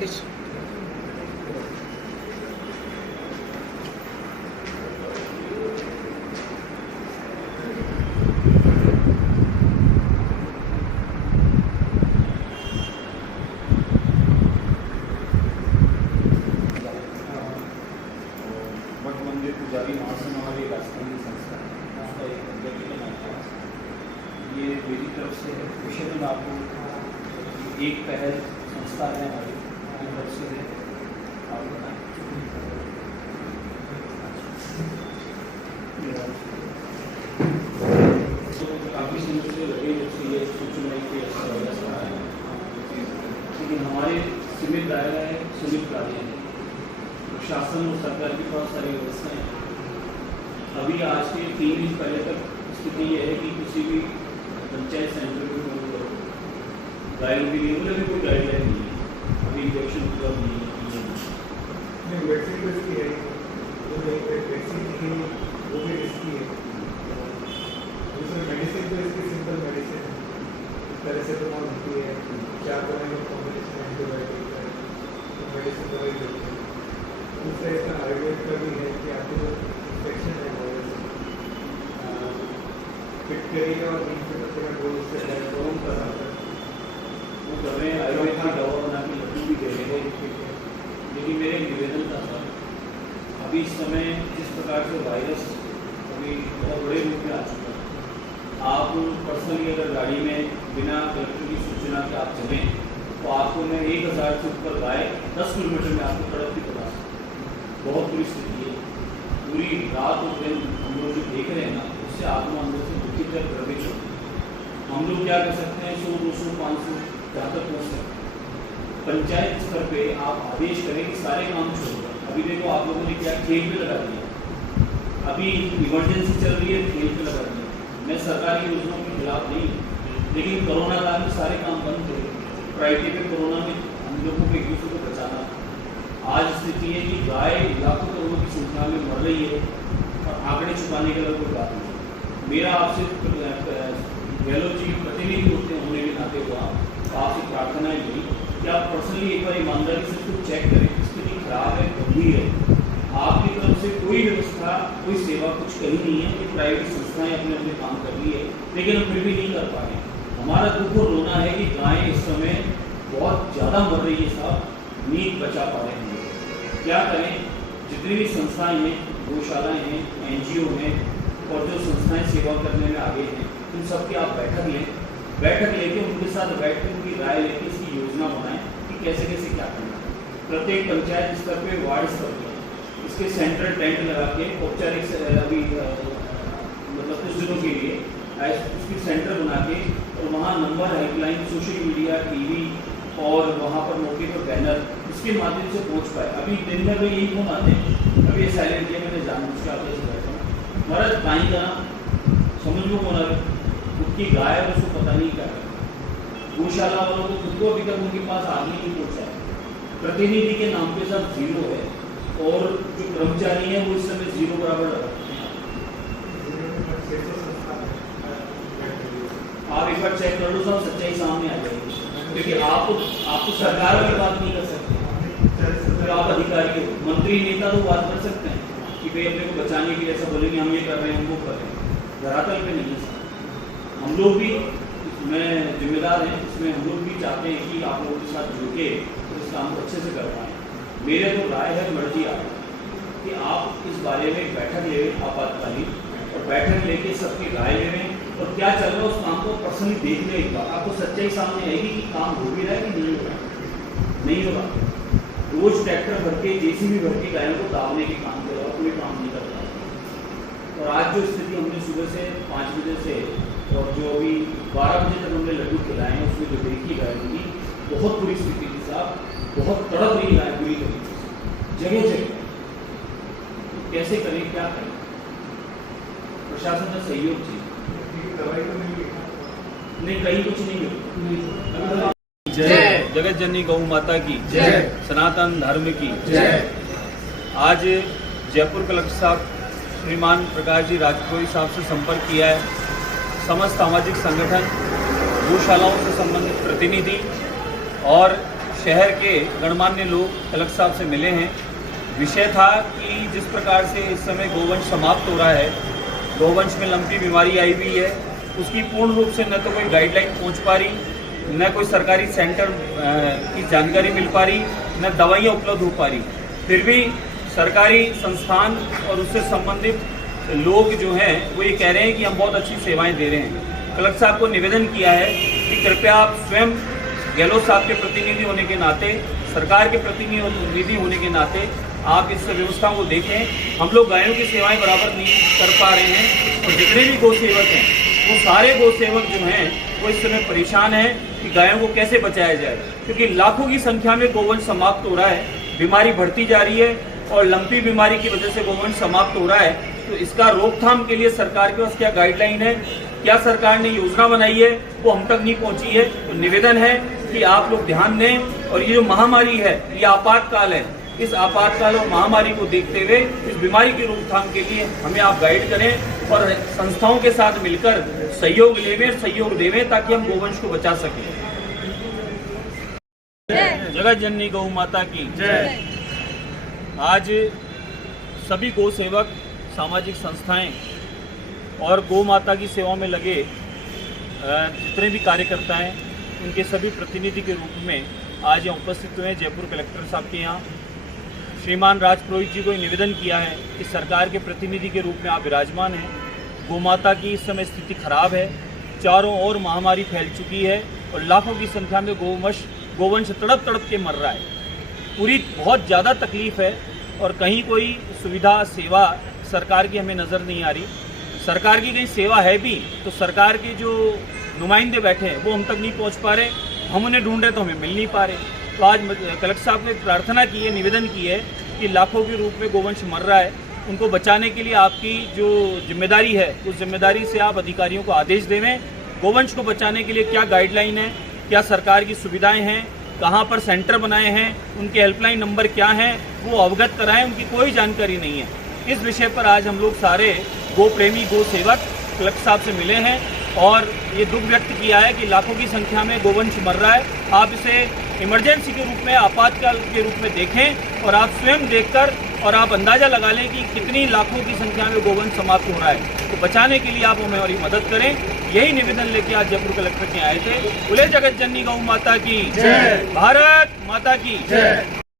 राकेश मठ मंदिर पुजारी महासंघ हमारी राजस्थानी संस्था है, उसका एक अध्यक्ष का नाम था। ये मेरी तरफ से है। विषय में आपको एक पहल संस्था है हमारी तरफ से है, आप बताएं। तो काफ़ी समय से लगे जब से ये सूचना की व्यवस्था है, लेकिन हमारे सीमित दायरा है, सीमित कार्य है। शासन और सरकार की बहुत सारी व्यवस्थाएं हैं। अभी आज के 3 दिन पहले तक स्थिति यह है कि किसी भी पंचायत सेंटर में गायों के लिए अभी कोई गाइडलाइन नहीं है, अभी इंजेक्शन उपलब्ध नहीं है। वैक्सीन तो इसकी है, वैक्सीन की वो भी इसकी है। दूसरी मेडिसिन तो इसकी सिंपल मेडिसिन है, इस तरह से तो होती है 4 दवाई में कॉम्बिनेशन एंटीबायोटिक है, तो मेडिसिन दवाई देती है। दूसरा इसका आयुर्वेद का भी है कि आपको जो इन्फेक्शन है बैक्टीरिया और इन्फेक्शन को उससे डायग्नोज कराता है, वो कर रहे हैं, आयुर्वेद की दवा बना के लड्डू भी दे रहे हैं। लेकिन मेरे निवेदन था सर, अभी इस समय जिस प्रकार से वायरस अभी बहुत बड़े रूप में आ चुका है, आप पर्सनली अगर गाड़ी में बिना कलेक्टर की सूचना के आप चलें तो आपको मैं 1000 से ऊपर गाय 10 किलोमीटर में आपको तड़प की बता सकता हूँ। बहुत बुरी स्थिति है। पूरी रात और दिन हम लोग जो देख रहे हैं ना, उससे आत्मा अंदर से दुखी तक प्रवेश होती है। हम लोग क्या कर सकते हैं, 100, 200, 500 जहाँ तक पहुँच सकते हैं। पंचायत स्तर पे आप आदेश करें कि सारे काम छोड़कर, अभी देखो आप लोगों ने क्या खेल पे लगा दिया, अभी इमरजेंसी चल रही है, खेल पे लगा दिया। मैं सरकारी योजनाओं के खिलाफ नहीं हूँ, लेकिन कोरोना काल में सारे काम बंद थे। प्राइवेट पे कोरोना में हम लोगों को एक दूसरे को बचाना। आज स्थिति है कि गाय लाखों करोड़ों की संख्या में मर रही है और आंकड़े छुपाने के लिए कोई बात नहीं। मेरा आपसे गहलोत जी प्रतिनिधि होने के नाते हुआ आपसे प्रार्थना यही कि आप पर्सनली एक बार ईमानदारी से इसको चेक करें, स्थिति खराब है, गंभीर है। आपकी तरफ से कोई व्यवस्था, कोई सेवा कुछ कही नहीं है कि प्राइवेट संस्थाएं अपने अपने काम कर रही है, लेकिन हम फिर भी नहीं कर पा रहे। हमारा दुख और रोना है कि गायें इस समय बहुत ज़्यादा मर रही है साहब, नींद बचा पा रहे हैं। क्या करें, जितनी भी संस्थाएं हैं, गौशालाएं हैं, NGO हैं और जो संस्थाएं सेवा करने में आगे हैं, उन सब की आप बैठक लें। बैठक लेके उनके साथ बैठ कर उनकी राय लेके इसकी योजना बनाएं कि कैसे कैसे क्या करना है। प्रत्येक पंचायत स्तर पे, वार्ड स्तर पे इसके सेंट्रल टेंट लगा के औपचारिक अभी मतलब कुछ दिनों के लिए उसकी सेंटर बना के और वहाँ number, helpline, social media, TV और वहाँ पर मौके पर बैनर, इसके माध्यम से पहुँच पाए। अभी दिन में तो यही फोन आते हैं, अभी ये साइलेंट किया, मैंने जानबूझ के आपसे बैठा हूँ। महाराज कहीं का समझ लो कौन है, खुद की गाय है उसको पता नहीं क्या है। गौशाला वालों को खुद को अभी तक उनके पास आदमी नहीं पहुँचा है। प्रतिनिधि के नाम के साथ 0 है और जो कर्मचारी है वो इस समय 0 बराबर लगाते हैं। आप एक बार चेक कर लो साहब, सच्चाई सामने आ जाएगी। क्योंकि आप तो सरकार की बात नहीं कर सकते, तो आप अधिकारी हो, मंत्री नेता तो बात कर सकते हैं कि भाई अपने को बचाने के लिए ऐसा बोलेंगे, हम ये कर रहे हैं, हम वो कर रहे हैं। धरातल पे नहीं है सर। हम लोग भी इसमें जिम्मेदार हैं, इसमें हम लोग भी चाहते हैं कि आप लोगों के साथ जुड़ के इस काम को अच्छे से कर पाएँ। मेरे तो राय है, मर्जी आप कि आप इस बारे में बैठक ले आपातकालीन, और बैठक लेके सबकी राय ले लें और क्या चल रहा है उस काम को पर्सनली देख लें एक बार। आपको सच्चाई सामने आएगी कि काम हो भी रहा है कि नहीं हो रहा है। नहीं होगा, रोज ट्रैक्टर भर के, JCB भर के गायों को दावने के काम करो, कोई काम नहीं कर रहा। और आज जो स्थिति हमने सुबह से 5 बजे से और जो अभी 12 बजे तक हमने लड्डू खिलाए हैं, उसमें जो देखी गाय होगी बहुत बुरी स्थिति थी साहब, बहुत तड़प रही गाय बुरी तरीके से जगह जगह। तो कैसे करें, क्या करें, प्रशासन का सहयोग चाहिए। दवाई तो नहीं, कहीं कुछ नहीं है। जय जगत जननी गौ माता की जय, सनातन धर्म की जय। आज जयपुर कलेक्टर साहब श्रीमान प्रकाश जी राजपुरी साहब से संपर्क किया है। समस्त सामाजिक संगठन, गौशालाओं से संबंधित प्रतिनिधि और शहर के गणमान्य लोग कलेक्टर साहब से मिले हैं। विषय था कि जिस प्रकार से इस समय गोवंश समाप्त हो रहा है, गोवंश में लंपी बीमारी आई हुई है, उसकी पूर्ण रूप से न तो कोई गाइडलाइन पहुंच पा रही, न कोई सरकारी सेंटर की जानकारी मिल पा रही, न दवाइयाँ उपलब्ध हो पा रही। फिर भी सरकारी संस्थान और उससे संबंधित लोग जो हैं वो ये कह रहे हैं कि हम बहुत अच्छी सेवाएं दे रहे हैं। कलेक्टर साहब को निवेदन किया है कि कृपया आप स्वयं गहलोत साहब के प्रतिनिधि होने के नाते, सरकार के प्रतिनिधि होने के नाते आप इस व्यवस्थाओं को देखें। हम लोग गायों की सेवाएं बराबर नहीं कर पा रहे हैं और जितने भी गौ सेवक हैं वो सारे गौ सेवक जो हैं वो इस समय परेशान हैं कि गायों को कैसे बचाया जाए, क्योंकि लाखों की संख्या में गोवंश समाप्त हो रहा है, बीमारी बढ़ती जा रही है और लंपी बीमारी की वजह से गोवंश समाप्त हो रहा है। तो इसका रोकथाम के लिए सरकार के पास क्या गाइडलाइन है, क्या सरकार ने योजना बनाई है, वो हम तक नहीं पहुंची है। तो निवेदन है कि आप लोग ध्यान दें और ये जो महामारी है, ये आपातकाल है, इस आपातकाल और महामारी को देखते हुए इस बीमारी की रोकथाम के लिए हमें आप गाइड करें और संस्थाओं के साथ मिलकर सहयोग देवें ताकि हम गोवंश को बचा सकें। जगत जननी गौ माता की जय। आज सभी गौ सेवक, सामाजिक संस्थाएं और गौ माता की सेवा में लगे जितने भी कार्यकर्ता हैं, उनके सभी प्रतिनिधि के रूप में आज यहाँ उपस्थित हुए हैं जयपुर कलेक्टर साहब के यहाँ। श्रीमान राज पुरोहित जी को निवेदन किया है कि सरकार के प्रतिनिधि के रूप में आप विराजमान हैं। गौ माता की इस समय स्थिति खराब है, चारों ओर महामारी फैल चुकी है और लाखों की संख्या में गोवंश तड़प तड़प के मर रहा है। पूरी बहुत ज़्यादा तकलीफ है और कहीं कोई सुविधा सेवा सरकार की हमें नज़र नहीं आ रही। सरकार की कहीं सेवा है भी तो सरकार के जो नुमाइंदे बैठे हैं वो हम तक नहीं पहुंच पा रहे, हम उन्हें ढूंढ रहे तो हमें मिल नहीं पा रहे। तो आज कलेक्टर साहब ने प्रार्थना की है, निवेदन की है कि लाखों के रूप में गोवंश मर रहा है, उनको बचाने के लिए आपकी जो जिम्मेदारी है उस जिम्मेदारी से आप अधिकारियों को आदेश देवें। गोवंश को बचाने के लिए क्या गाइडलाइन है, क्या सरकार की सुविधाएँ हैं, कहाँ पर सेंटर बनाए हैं, उनके हेल्पलाइन नंबर क्या हैं, वो अवगत कराएं। उनकी कोई जानकारी नहीं है। इस विषय पर आज हम लोग सारे गो प्रेमी गो सेवक कलेक्टर साहब से मिले हैं और ये दुख व्यक्त किया है कि लाखों की संख्या में गोवंश मर रहा है। आप इसे इमरजेंसी के रूप में, आपातकाल के रूप में देखें और आप स्वयं देखकर और आप अंदाज़ा लगा लें कि कितनी लाखों की संख्या में गोवंश समाप्त हो रहा है। तो बचाने के लिए आप हमारी मदद करें। यही निवेदन लेके आज जयपुर कलेक्टर के आए थे। बोले जगत जननी गौ माता की जय, भारत माता की जय।